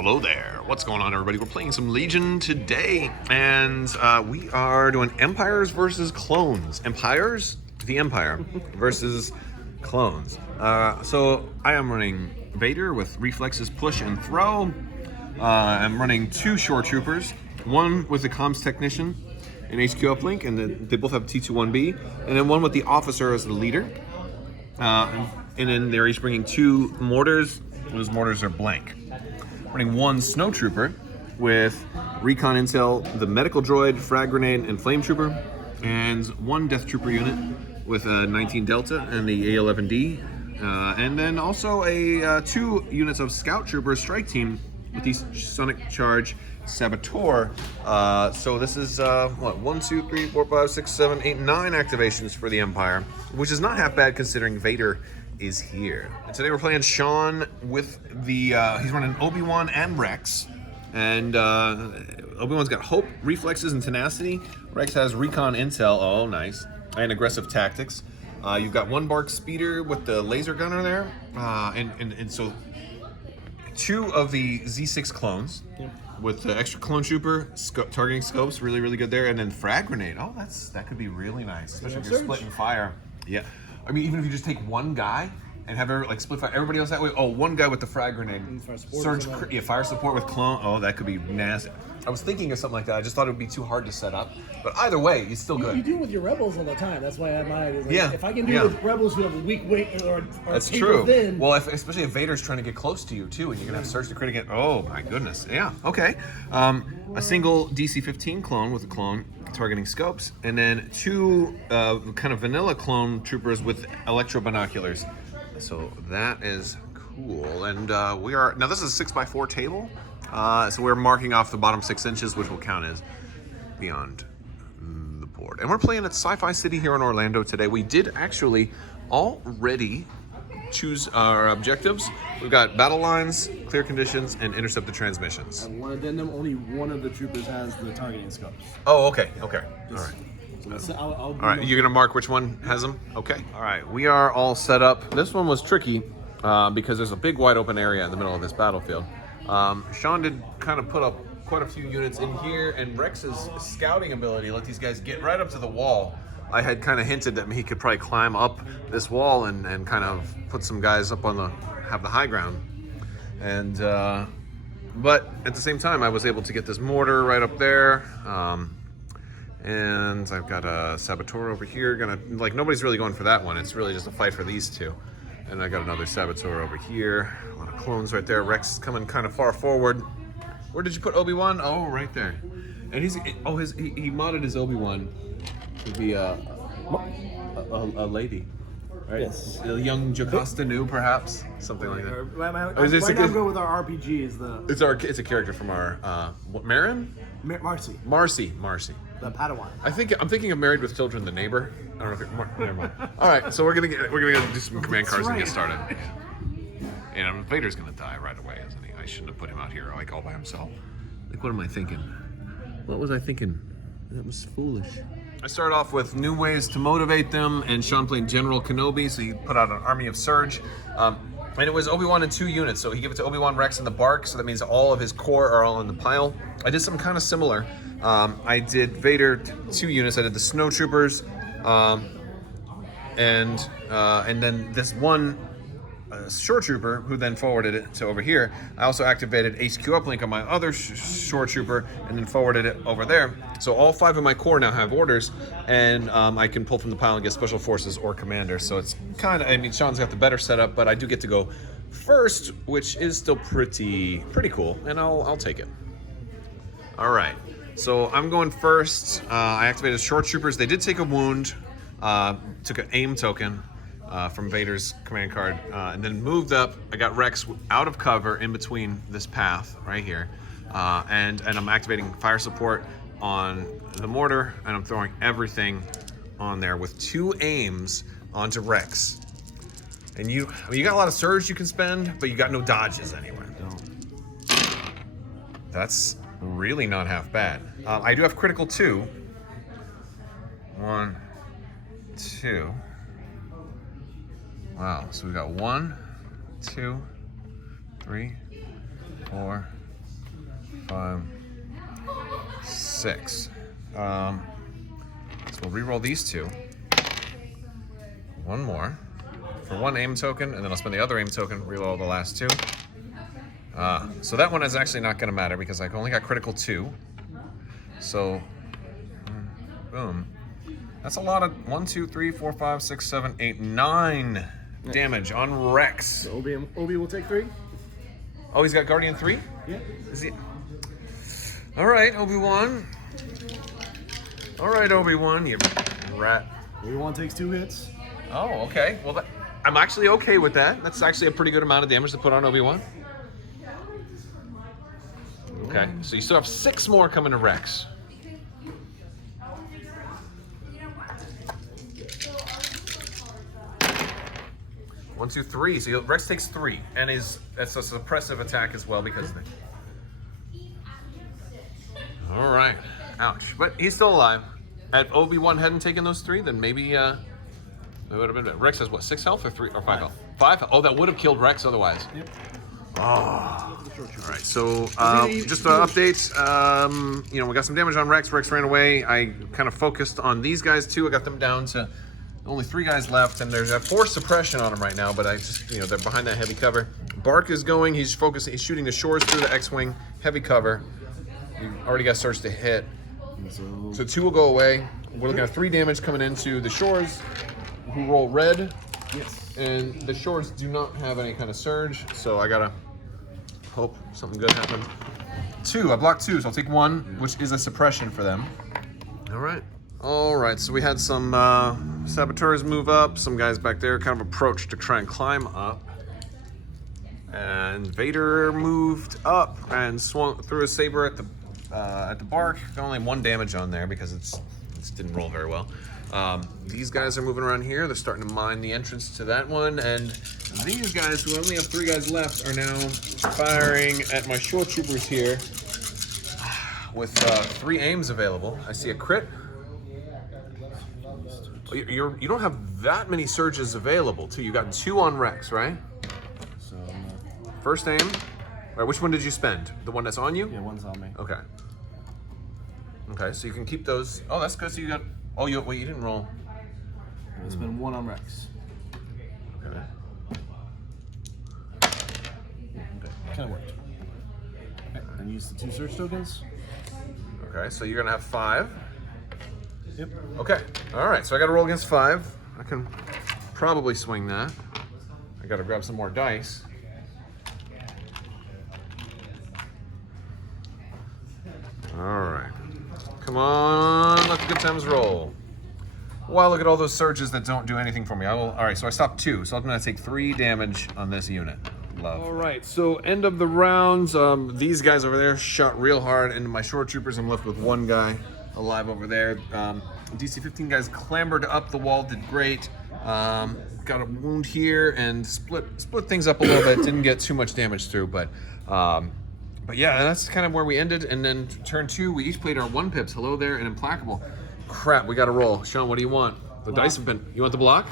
Hello there. What's going on, everybody? We're playing some Legion today, and we are doing Empires versus Clones. Empires? The Empire versus Clones. So I am running Vader with reflexes, push, and throw. I'm running two Shore Troopers, one with the comms technician, an HQ uplink, and they both have T21B, and then one with the officer as the leader. And then they're each bringing two mortars. Those mortars are blank. Running one Snow Trooper with recon intel, the medical droid, frag grenade, and flame trooper, and one Death Trooper unit with a 19 Delta and the A11D, and then also a 2 units of Scout Troopers strike team with the Sonic Charge Saboteur. So this is what, 1, 2, 3, 4, 5, 6, 7, 8, 9 activations for the Empire, which is not half bad considering Vader is here. And today we're playing Sean with the he's running Obi Wan and Rex, and Obi Wan's got Hope, Reflexes, and Tenacity. Rex has Recon Intel, oh nice, and Aggressive Tactics. You've got one Bark Speeder with the laser gunner there, and so two of the Z6 clones. Yep. With the extra clone trooper, targeting scopes, really good there, and then frag grenade. Oh, that could be really nice, especially if you're splitting fire. Yeah, I mean, even if you just take one guy and have like split fire, everybody else that way. Oh, one guy with the frag grenade, fire support with clone. Oh, that could be nasty. I was thinking of something like that. I just thought it would be too hard to set up, but either way, it's still good. You do it with your rebels all the time. That's why I admire it. Like, yeah. If I can do it with rebels who have a weak weight or that's true. Thin. Well, especially if Vader's trying to get close to you too, and you're gonna have Surge to crit again. Oh my goodness. Yeah. Okay. A single DC-15 clone with a clone targeting scopes, and then two kind of vanilla clone troopers with electro binoculars. So that is cool. And we are now. This is a 6x4 table. So we're marking off the bottom 6 inches, which will count as beyond the board. And we're playing at Sci-Fi City here in Orlando today. We did actually already choose our objectives. We've got battle lines, clear conditions, and intercept the transmissions. And one addendum, only one of the troopers has the targeting scopes. Oh, okay. All right. So all right, you're gonna mark which one has them? Okay. All right, we are all set up. This one was tricky because there's a big wide open area in the middle of this battlefield. Sean did kind of put up quite a few units in here, and Rex's scouting ability let these guys get right up to the wall. I had kind of hinted that he could probably climb up this wall and kind of put some guys up on have the high ground. And but at the same time, I was able to get this mortar right up there. And I've got a Saboteur over here. Nobody's really going for that one. It's really just a fight for these two. And I got another Saboteur over here. A lot of clones right there. Rex is coming kind of far forward. Where did you put Obi-Wan? Oh, right there. And he modded his Obi-Wan to be a lady, right? Yes. A young Jocasta Nu, perhaps, something like that. Right now, I'm going with our RPG. It's a character from our Marin? Marcy. The Padawan. I'm thinking of Married with Children, the neighbor. I don't know if never mind. All right, so we're gonna do some command cards and get started. And Vader's gonna die right away, isn't he? I shouldn't have put him out here like all by himself. Like, what am I thinking? What was I thinking? That was foolish. I started off with new ways to motivate them, and Sean played General Kenobi, so he put out an army of Surge. And it was Obi-Wan in 2 units, so he gave it to Obi-Wan, Rex, and the Bark, so that means all of his core are all in the pile. I did something kind of similar. I did Vader 2 units. I did the Snow Troopers, and then this one Shore Trooper, who then forwarded it to over here. I also activated HQ uplink on my other Shore Trooper, and then forwarded it over there. So all 5 of my core now have orders, and I can pull from the pile and get Special Forces or Commander. So it's kind of, I mean, Sean's got the better setup, but I do get to go first, which is still pretty cool, and I'll take it. All right, so I'm going first. I activated Shore Troopers. They did take a wound, took an aim token from Vader's command card, and then moved up. I got Rex out of cover in between this path right here, and I'm activating fire support on the mortar, and I'm throwing everything on there with 2 aims onto Rex. And you got a lot of surge you can spend, but you got no dodges anywhere. That's really not half bad. I do have critical 2. 1, 2. Wow, so we got 1, 2, 3, 4, 5, 6. So we'll re-roll these 2. One more for 1 aim token, and then I'll spend the other aim token, re-roll the last 2. So that one is actually not going to matter because I only got critical 2. So, boom. That's a lot of 1, 2, 3, 4, 5, 6, 7, 8, 9 damage on Rex. So Obi will take 3. Oh, he's got Guardian 3? Yeah. Is he? All right, Obi-Wan. All right, Obi-Wan, you rat. Obi-Wan takes 2 hits. Oh, okay. Well, I'm actually okay with that. That's actually a pretty good amount of damage to put on Obi-Wan. Okay, so you still have 6 more coming to Rex. One, 2, 3. So Rex takes 3, and that's a suppressive attack as well because of the. All right, ouch. But he's still alive. If Obi-Wan hadn't taken those 3, then maybe it would have been. Rex has what, 6 health or 3 or 5 health? 5. Oh, that would have killed Rex otherwise. Yep. Oh. All right, so just an update. You know, we got some damage on Rex. Rex ran away. I kind of focused on these guys too. I got them down to only 3 guys left, and there's a 4 suppression on them right now. But I just, you know, they're behind that heavy cover. Bark is going. He's focusing. He's shooting the shores through the X-wing. Heavy cover. You already got Surge to hit. So 2 will go away. We're looking at 3 damage coming into the shores, who roll red. Yes. And the shores do not have any kind of surge, so I gotta hope something good happens. 2, I blocked 2, so I'll take 1, which is a suppression for them. All right. All right, so we had some saboteurs move up, some guys back there kind of approached to try and climb up. And Vader moved up and swung threw a saber at the bark. Only 1 damage on there because it didn't roll very well. These guys are moving around here. They're starting to mine the entrance to that one, and these guys, who only have 3 guys left, are now firing at my shore troopers here with 3 aims available. I see a crit. Oh, you don't have that many surges available, too. You got 2 on Rex, right? So First aim. All right, which one did you spend? The one that's on you? yeah, 1's on me. Okay. Okay, so you can keep those. Oh, that's good. So you got. Oh, you didn't roll. I spend 1 on Rex. Okay. Kind of worked. Okay. And use the 2 search tokens. Okay, so you're gonna have 5. Yep. Okay. All right. So I got to roll against 5. I can probably swing that. I got to grab some more dice. All right. Come on. Let the good times roll. Wow, look at all those surges that don't do anything for me. All right, so I stopped 2. So I'm going to take 3 damage on this unit. Love. All right, so end of the rounds. These guys over there shot real hard into my shore troopers. I'm left with 1 guy alive over there. DC-15 guys clambered up the wall, did great. Got a wound here and split things up a little bit. Didn't get too much damage through, but yeah, that's kind of where we ended. And then turn 2, we each played our 1-pips. Hello there and Implacable. Crap, we got to roll. Sean, what do you want? The dice have been. You want the block?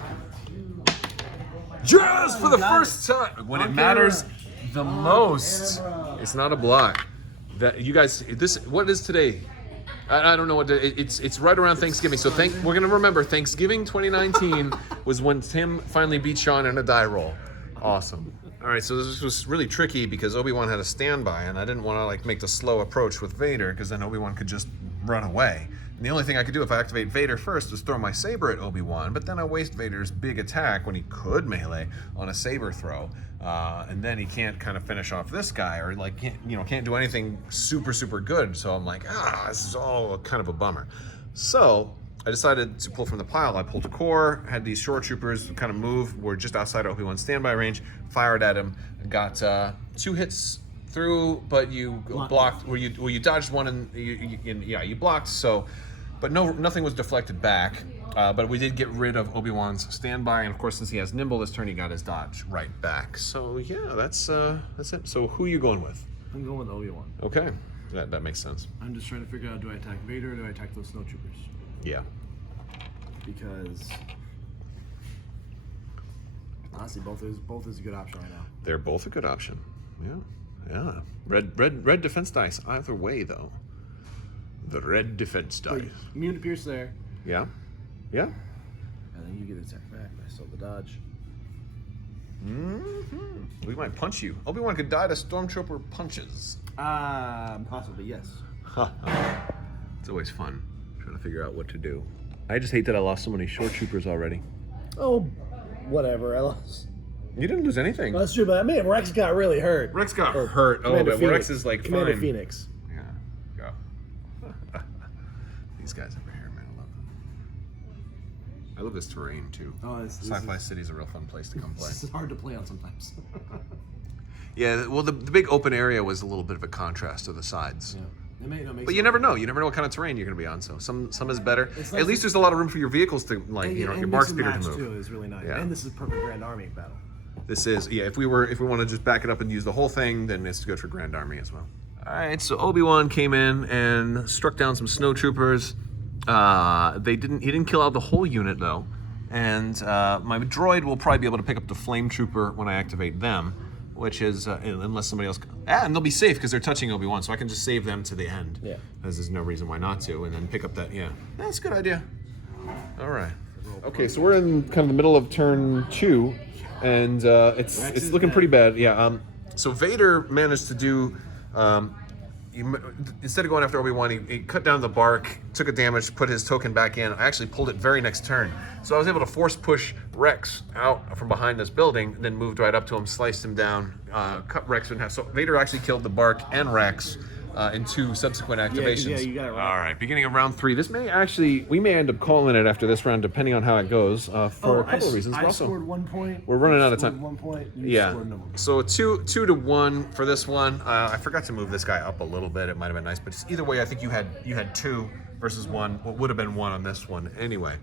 Just for the first time, when it matters the most, it's not a block. That you guys, what is today? I don't know what it's right around Thanksgiving. So we're gonna remember Thanksgiving 2019 was when Tim finally beat Sean in a die roll. Awesome. All right, so this was really tricky because Obi-Wan had a standby, and I didn't want to like make the slow approach with Vader because then Obi-Wan could just run away. And the only thing I could do if I activate Vader first was throw my saber at Obi-Wan, but then I waste Vader's big attack when he could melee on a saber throw, and then he can't kind of finish off this guy or like can't do anything super good. So I'm like, this is all kind of a bummer. So I decided to pull from the pile. I pulled a core, had these shore troopers kind of move. We're just outside Obi-Wan's standby range. Fired at him, got 2 hits through, but you blocked. Where you dodged one and you blocked. So. But nothing was deflected back. But we did get rid of Obi-Wan's standby, and of course, since he has nimble this turn, he got his dodge right back. So yeah, that's it. So who are you going with? I'm going with Obi-Wan. Okay, that makes sense. I'm just trying to figure out: do I attack Vader or do I attack those snowtroopers? Yeah. Because honestly, both is a good option right now. They're both a good option. Yeah. Yeah. Red defense dice. Either way, though. The red defense dice. Wait, immune to pierce there. Yeah. Yeah. And then you get attack back. I still the dodge. We might punch you. Obi-Wan could die to Stormtrooper punches. Possibly, yes. It's always fun trying to figure out what to do. I just hate that I lost so many short troopers already. Oh, whatever. I lost. You didn't lose anything. Well, that's true, but I mean, Rex got really hurt. Rex got hurt. Oh, Commander but Phoenix. Rex is like Commander fine. Phoenix. Yeah, go. These guys over here, man, I love them. I love this terrain too. Oh, Sci-Fi City's a real fun place to come play. This is hard to play on sometimes. Yeah, well, the big open area was a little bit of a contrast to the sides. Yeah. But you never know. You never know what kind of terrain you're going to be on. So some is better. Nice At least there's a lot of room for your vehicles to your bark speeder to move. Too is really nice. Yeah. And this is perfect Grand Army battle. This is If we want to just back it up and use the whole thing, then it's good for Grand Army as well. All right. So Obi-Wan came in and struck down some snowtroopers. He didn't kill out the whole unit though, and my droid will probably be able to pick up the flame trooper when I activate them. Which is, unless somebody else... and they'll be safe because they're touching Obi-Wan, so I can just save them to the end. Yeah. As there's no reason why not to, and then pick up that, That's a good idea. All right. Okay, so we're in kind of the middle of turn 2, and it's looking pretty bad. Yeah, so Vader managed to do... instead of going after Obi-Wan, he cut down the bark, took a damage, put his token back in. I actually pulled it very next turn. So I was able to force push Rex out from behind this building, then moved right up to him, sliced him down, cut Rex in half. So Vader actually killed the bark and Rex in 2 subsequent activations. Yeah, you got it right. All right, beginning of round 3. We may end up calling it after this round, depending on how it goes, for a couple of reasons. I scored 1 point. We're running out of time. 1 point. You scored no. So 2-1 for this one. I forgot to move this guy up a little bit. It might have been nice, but just either way, I think you had 2 versus 1. What would have been 1 on this one anyway.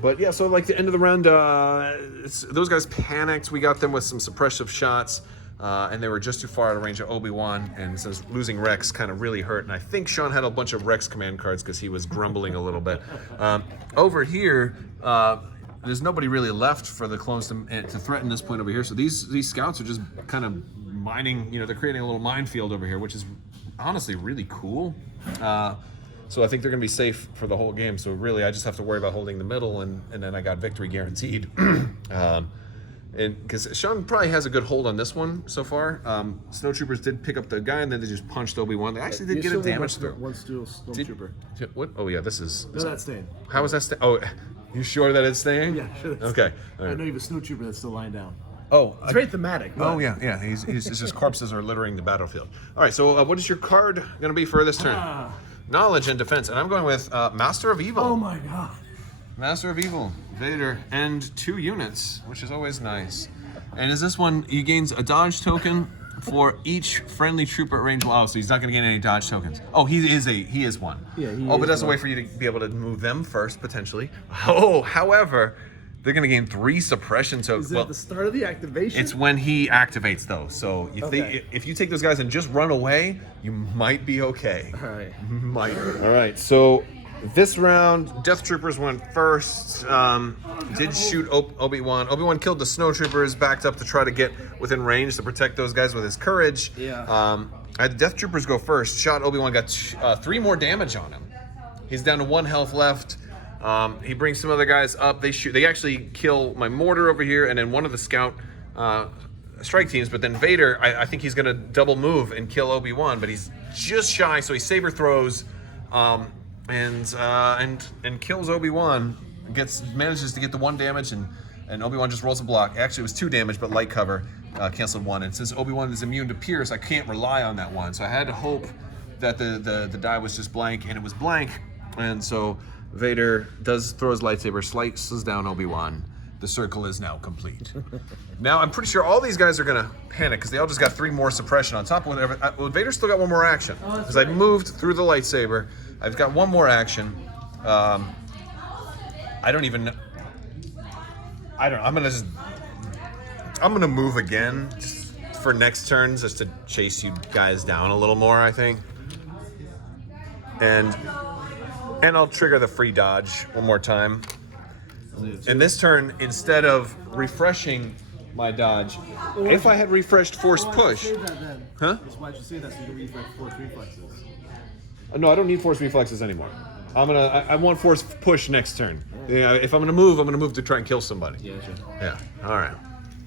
But yeah, so like the end of the round, those guys panicked. We got them with some suppressive shots. And they were just too far out of range of Obi-Wan, and since losing Rex kind of really hurt. And I think Sean had a bunch of Rex command cards because he was grumbling a little bit. Over here, there's nobody really left for the clones to threaten this point over here. So these scouts are just kind of mining. They're creating a little minefield over here, which is honestly really cool. So I think they're going to be safe for the whole game. So really, I just have to worry about holding the middle, and then I got victory guaranteed. Because Sean probably has a good hold on this one so far. Snowtroopers did pick up the guy, and then they just punched Obi-Wan. They actually did get a damage through. One steel Stormtrooper. What? Oh yeah, this is. No, that's staying. How is that staying? Oh, you sure that it's staying? Yeah, sure. Okay. I know you have a Snowtrooper that's still lying down. Oh, it's very thematic. Oh yeah. It's just corpses are littering the battlefield. All right. So what is your card going to be for this turn? Knowledge and defense, and I'm going with Master of Evil. Oh my God. Master of Evil, Vader, and 2 units, which is always nice. And is this one, he gains a dodge token for each friendly trooper at range. Wow, so he's not going to gain any dodge tokens. Oh, he is one. Yeah, but that's a way for you to be able to move them first, potentially. Oh, however, they're going to gain 3 suppression tokens. Is it at the start of the activation? It's when he activates, though. So if you take those guys and just run away, you might be okay. All right. Might. All right, so... This round, Death Troopers went first. Did shoot Obi-Wan. Obi-Wan killed the Snowtroopers, backed up to try to get within range to protect those guys with his courage. Yeah. I had the Death Troopers go first. Shot Obi-Wan, got 3 more damage on him. He's down to 1 health left. He brings some other guys up. They actually kill my mortar over here, and then one of the scout strike teams. But then Vader, I think he's going to double move and kill Obi-Wan, but he's just shy, so he saber throws. And kills Obi-Wan, manages to get the 1 damage, and Obi-Wan just rolls a block. Actually, it was 2 damage, but light cover canceled 1. And since Obi-Wan is immune to pierce, I can't rely on that 1. So I had to hope that the die was just blank, and it was blank. And so Vader throw his lightsaber, slices down Obi-Wan. The circle is now complete. Now, I'm pretty sure all these guys are going to panic because they all just got 3 more suppression on top of whatever. Well, Vader still got 1 more action because I moved through the lightsaber. I've got 1 more action. I don't even know. I'm gonna move again just for next turn just to chase you guys down a little more, I think. And I'll trigger the free dodge 1 more time. And this turn, instead of refreshing my dodge. If I had refreshed force push. Huh? Why'd you say that so you can refresh force reflexes? No, I don't need force reflexes anymore. I want force push next turn. Yeah, if I'm gonna move to try and kill somebody. Yeah, sure. Yeah. All right.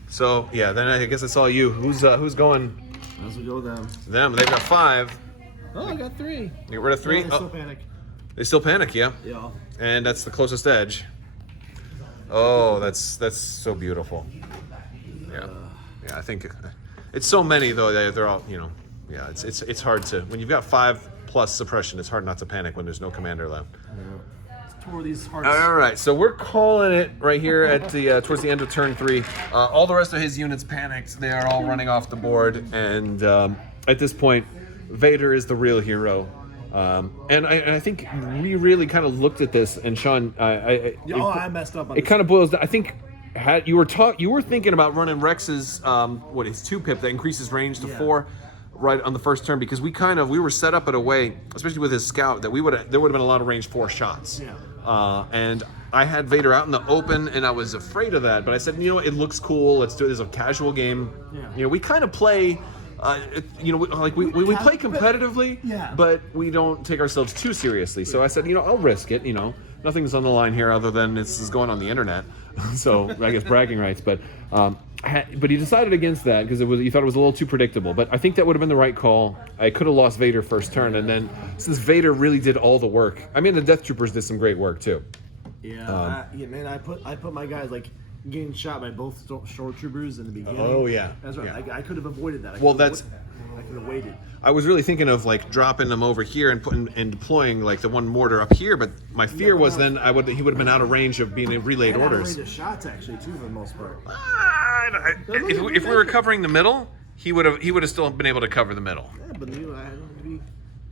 So yeah, then I guess it's all you. Who's going? Let's go them. Them. They've got 5. Oh, I got 3. You get rid of 3. Yeah, they still panic. They still panic. Yeah. Yeah. And that's the closest edge. Oh, that's so beautiful. Yeah. Yeah. I think it's so many though. They're all Yeah. It's hard to when you've got 5 plus suppression. It's hard not to panic when there's no commander left. Tore these hearts. All right, so we're calling it right here at the towards the end of turn 3. All the rest of his units panicked. They are all running off the board, and at this point, Vader is the real hero. And I think we really kind of looked at this, and Sean, I messed up on it. This. Kind of boils down. I think you were thinking about running Rex's his 2-pip that increases range to 4. Right on the first turn, because we were set up in a way, especially with his scout, that there would have been a lot of range 4 shots. Yeah. And I had Vader out in the open, and I was afraid of that. But I said, it looks cool. Let's do it as a casual game. Yeah. We kind of play. We play competitively, but we don't take ourselves too seriously. So I said, I'll risk it. Nothing's on the line here other than this is going on the internet. So I guess bragging rights. But he decided against that because he thought it was a little too predictable. But I think that would have been the right call. I could have lost Vader first turn, and then since Vader really did all the work, the Death Troopers did some great work too. Yeah, man, I put my guys getting shot by both short troopers in the beginning. Oh yeah, that's right. Yeah. I could have avoided that. I could have waited. I was really thinking of dropping them over here and deploying the one mortar up here, but my fear was then he would have been out of range of being in relayed orders. Out of range of shots actually too for the most part. If we were covering the middle, he would have still been able to cover the middle. Yeah, but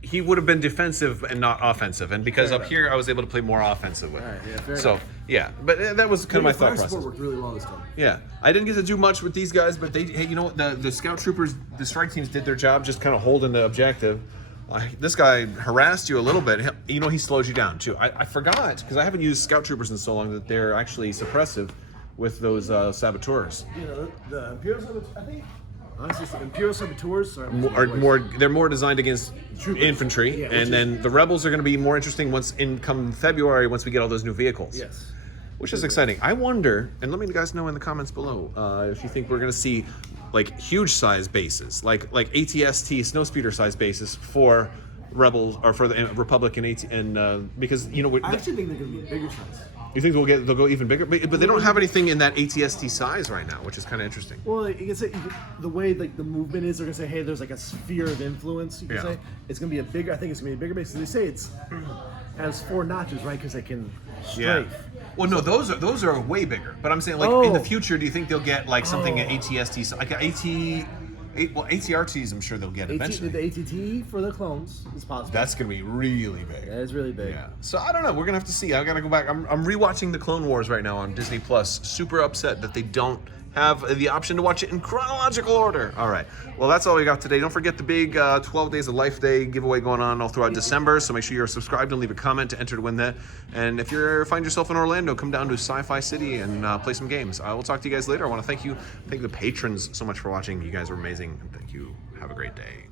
he would have been defensive and not offensive, and because up here I was able to play more offensive with. All right, yeah, fair so enough. Yeah, but that was kind of my thought process. Support worked really well this time. Yeah, I didn't get to do much with these guys, but the scout troopers, the strike teams did their job, just kind of holding the objective. This guy harassed you a little bit. He slows you down too. I forgot because I haven't used scout troopers in so long that they're actually suppressive with those saboteurs. The Imperial Saboteurs, I think. Honestly, the Imperial Saboteurs they're more designed against infantry, and then the Rebels are going to be more interesting come February once we get all those new vehicles. Yes. Which is exciting. I wonder, and let me guys know in the comments below if you think we're going to see huge size bases, like ATST snowspeeder size bases for Rebels or for the Republic and because I actually think they're going to be bigger size. You think they'll go even bigger? But they don't have anything in that ATST size right now, which is kind of interesting. Well, you can say the way the movement is, they're gonna say, hey, there's a sphere of influence. You can say it's gonna be a bigger. I think it's gonna be a bigger base. They say it's has 4 notches, right? Because they can strafe. Yeah. Well, no, those are way bigger. But I'm saying, in the future, do you think they'll get something at ATST, ATRTs? I'm sure they'll get eventually. The ATT for the clones is possible. That's gonna be really big. That is really big. Yeah. So I don't know. We're gonna have to see. I gotta go back. I'm rewatching the Clone Wars right now on Disney Plus. Super upset that they don't have the option to watch it in chronological order. All right. Well, that's all we got today. Don't forget the big 12 Days of Life Day giveaway going on all throughout December. So make sure you're subscribed and leave a comment to enter to win that. And if you find yourself in Orlando, come down to Sci-Fi City and play some games. I will talk to you guys later. I want to thank the patrons so much for watching. You guys are amazing. And thank you. Have a great day.